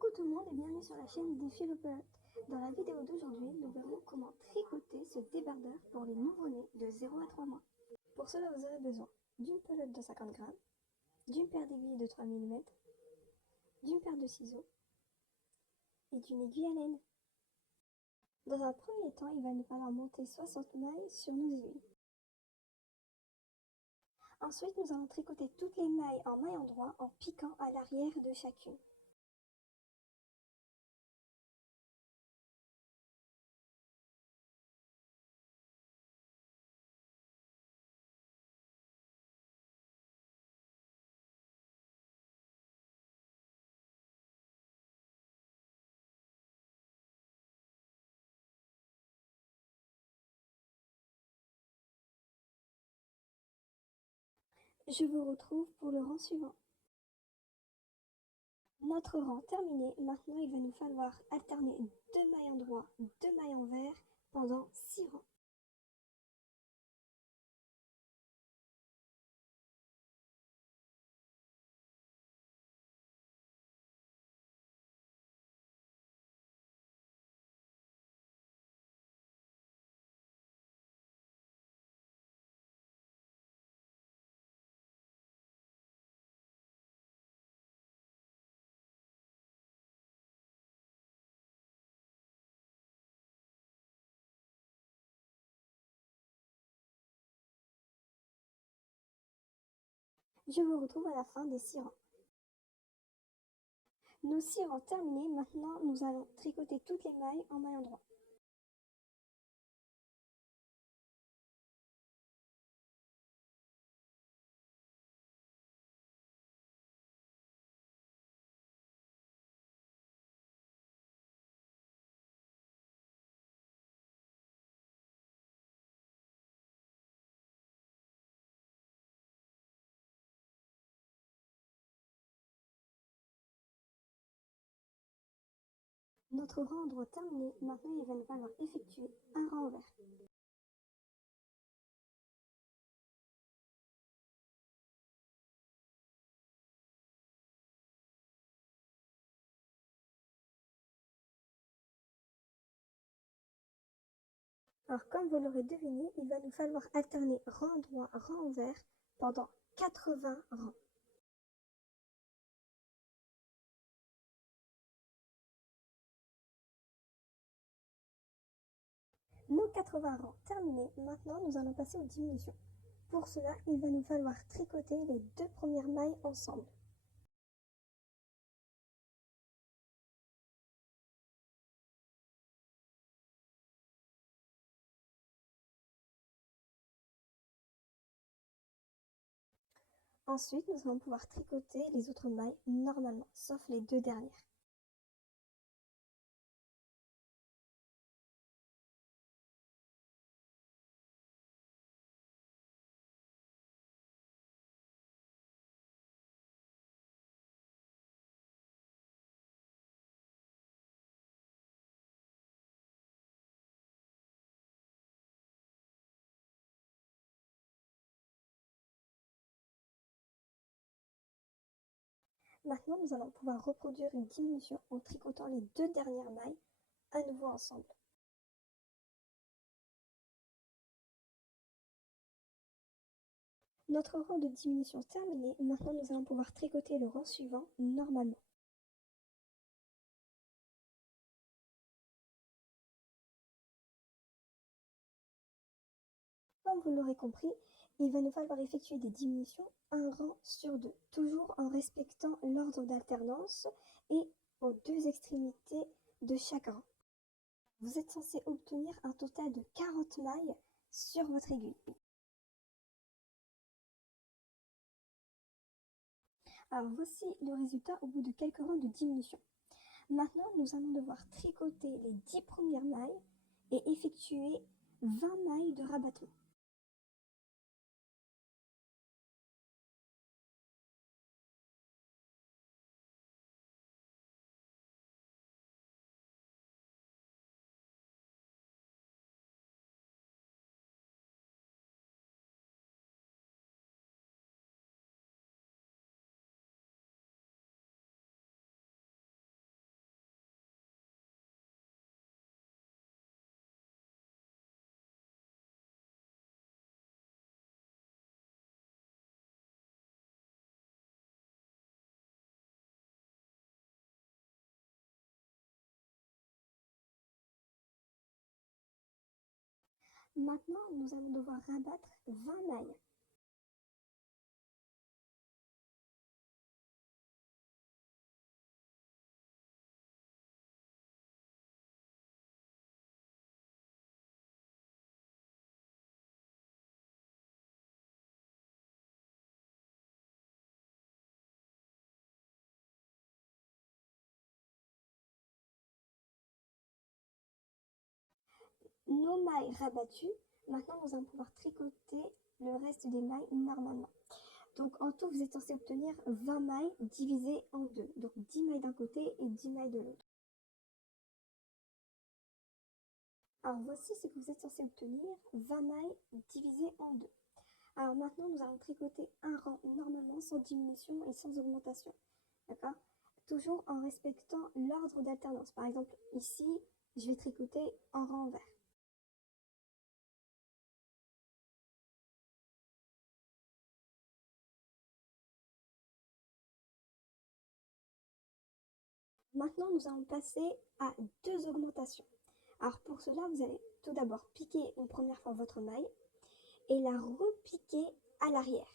Coucou tout le monde et bienvenue sur la chaîne Défi le Pelote. Dans la vidéo d'aujourd'hui, nous verrons comment tricoter ce débardeur pour les nouveau-nés de 0 à 3 mois. Pour cela, vous aurez besoin d'une pelote de 50 grammes, d'une paire d'aiguilles de 3 mm, d'une paire de ciseaux et d'une aiguille à laine. Dans un premier temps, il va nous falloir monter 60 mailles sur nos aiguilles. Ensuite, nous allons tricoter toutes les mailles en maille endroit en piquant à l'arrière de chacune. Je vous retrouve pour le rang suivant. Notre rang terminé, maintenant il va nous falloir alterner 2 mailles endroit, 2 mailles envers pendant 6 rangs. Je vous retrouve à la fin des 6 rangs. Nos 6 rangs terminés, maintenant nous allons tricoter toutes les mailles en maille endroit. Notre rang endroit terminé, maintenant il va nous falloir effectuer un rang envers. Alors comme vous l'aurez deviné, il va nous falloir alterner rang droit, rang envers pendant 80 rangs. Nos 80 rangs terminés, maintenant nous allons passer aux diminutions. Pour cela, il va nous falloir tricoter les 2 premières mailles ensemble. Ensuite, nous allons pouvoir tricoter les autres mailles normalement, sauf les 2 dernières. Maintenant, nous allons pouvoir reproduire une diminution en tricotant les 2 dernières mailles à nouveau ensemble. Notre rang de diminution terminé, maintenant nous allons pouvoir tricoter le rang suivant normalement. Comme vous l'aurez compris, il va nous falloir effectuer des diminutions un rang sur 2, toujours en respectant l'ordre d'alternance et aux 2 extrémités de chaque rang. Vous êtes censé obtenir un total de 40 mailles sur votre aiguille. Alors voici le résultat au bout de quelques rangs de diminution. Maintenant, nous allons devoir tricoter les 10 premières mailles et effectuer 20 mailles de rabattement. Maintenant, nous allons devoir rabattre 20 mailles. Nos mailles rabattues, maintenant nous allons pouvoir tricoter le reste des mailles normalement. Donc en tout, vous êtes censé obtenir 20 mailles divisées en deux. Donc 10 mailles d'un côté et 10 mailles de l'autre. Alors voici ce que vous êtes censé obtenir, 20 mailles divisées en deux. Alors maintenant, nous allons tricoter un rang normalement, sans diminution et sans augmentation. D'accord? Toujours en respectant l'ordre d'alternance. Par exemple, ici, je vais tricoter en rang vert. Maintenant, nous allons passer à deux augmentations. Alors pour cela, vous allez tout d'abord piquer une première fois votre maille et la repiquer à l'arrière.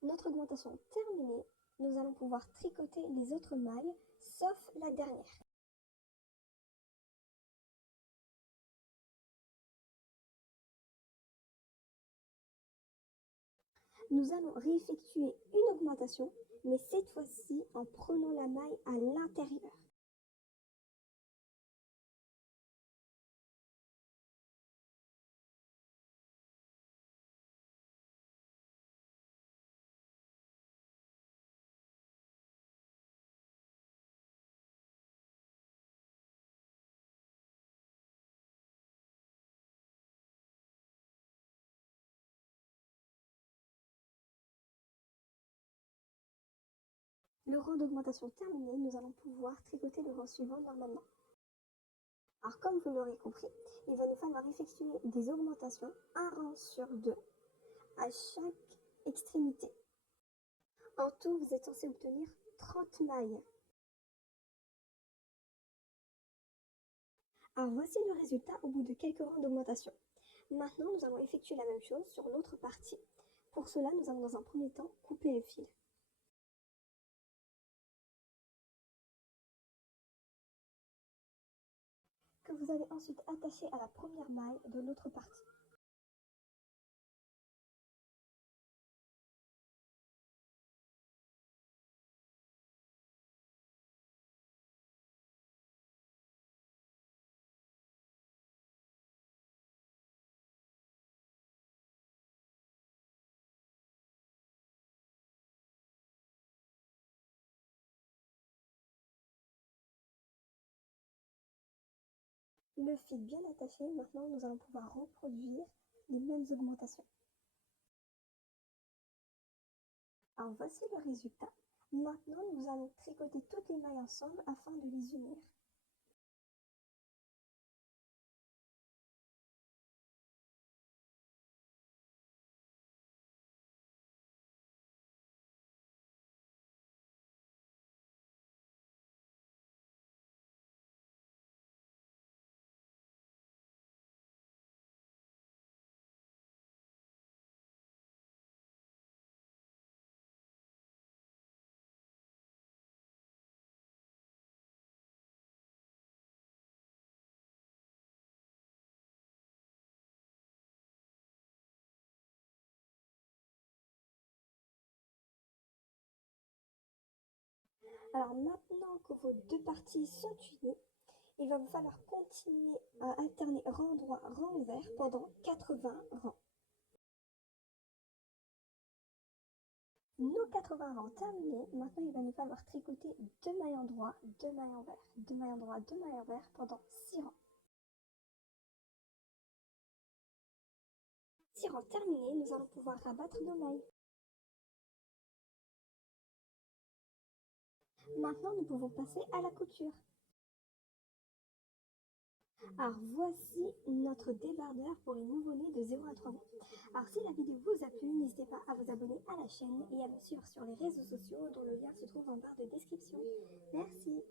Notre augmentation terminée, nous allons pouvoir tricoter les autres mailles, sauf la dernière. Nous allons réeffectuer une augmentation, mais cette fois-ci en prenant la maille à l'intérieur. Le rang d'augmentation terminé, nous allons pouvoir tricoter le rang suivant normalement. Alors comme vous l'aurez compris, il va nous falloir effectuer des augmentations, un rang sur deux, à chaque extrémité. En tout, vous êtes censé obtenir 30 mailles. Alors voici le résultat au bout de quelques rangs d'augmentation. Maintenant, nous allons effectuer la même chose sur l'autre partie. Pour cela, nous allons dans un premier temps couper le fil. Que vous allez ensuite attacher à la première maille de l'autre partie. Le fil bien attaché, maintenant nous allons pouvoir reproduire les mêmes augmentations. Alors voici le résultat. Maintenant nous allons tricoter toutes les mailles ensemble afin de les unir. Alors maintenant que vos deux parties sont unies, il va vous falloir continuer à alterner rang droit, rang vert pendant 80 rangs. Nos 80 rangs terminés, maintenant il va nous falloir tricoter 2 mailles en droit, 2 mailles en vert, 2 mailles en droit, 2 mailles en vert pendant 6 rangs. 6 rangs terminés, nous allons pouvoir rabattre nos mailles. Maintenant nous pouvons passer à la couture. Alors voici notre débardeur pour les nouveau-nés de 0 à 3 mois. Alors si la vidéo vous a plu, n'hésitez pas à vous abonner à la chaîne et à me suivre sur les réseaux sociaux dont le lien se trouve en barre de description. Merci.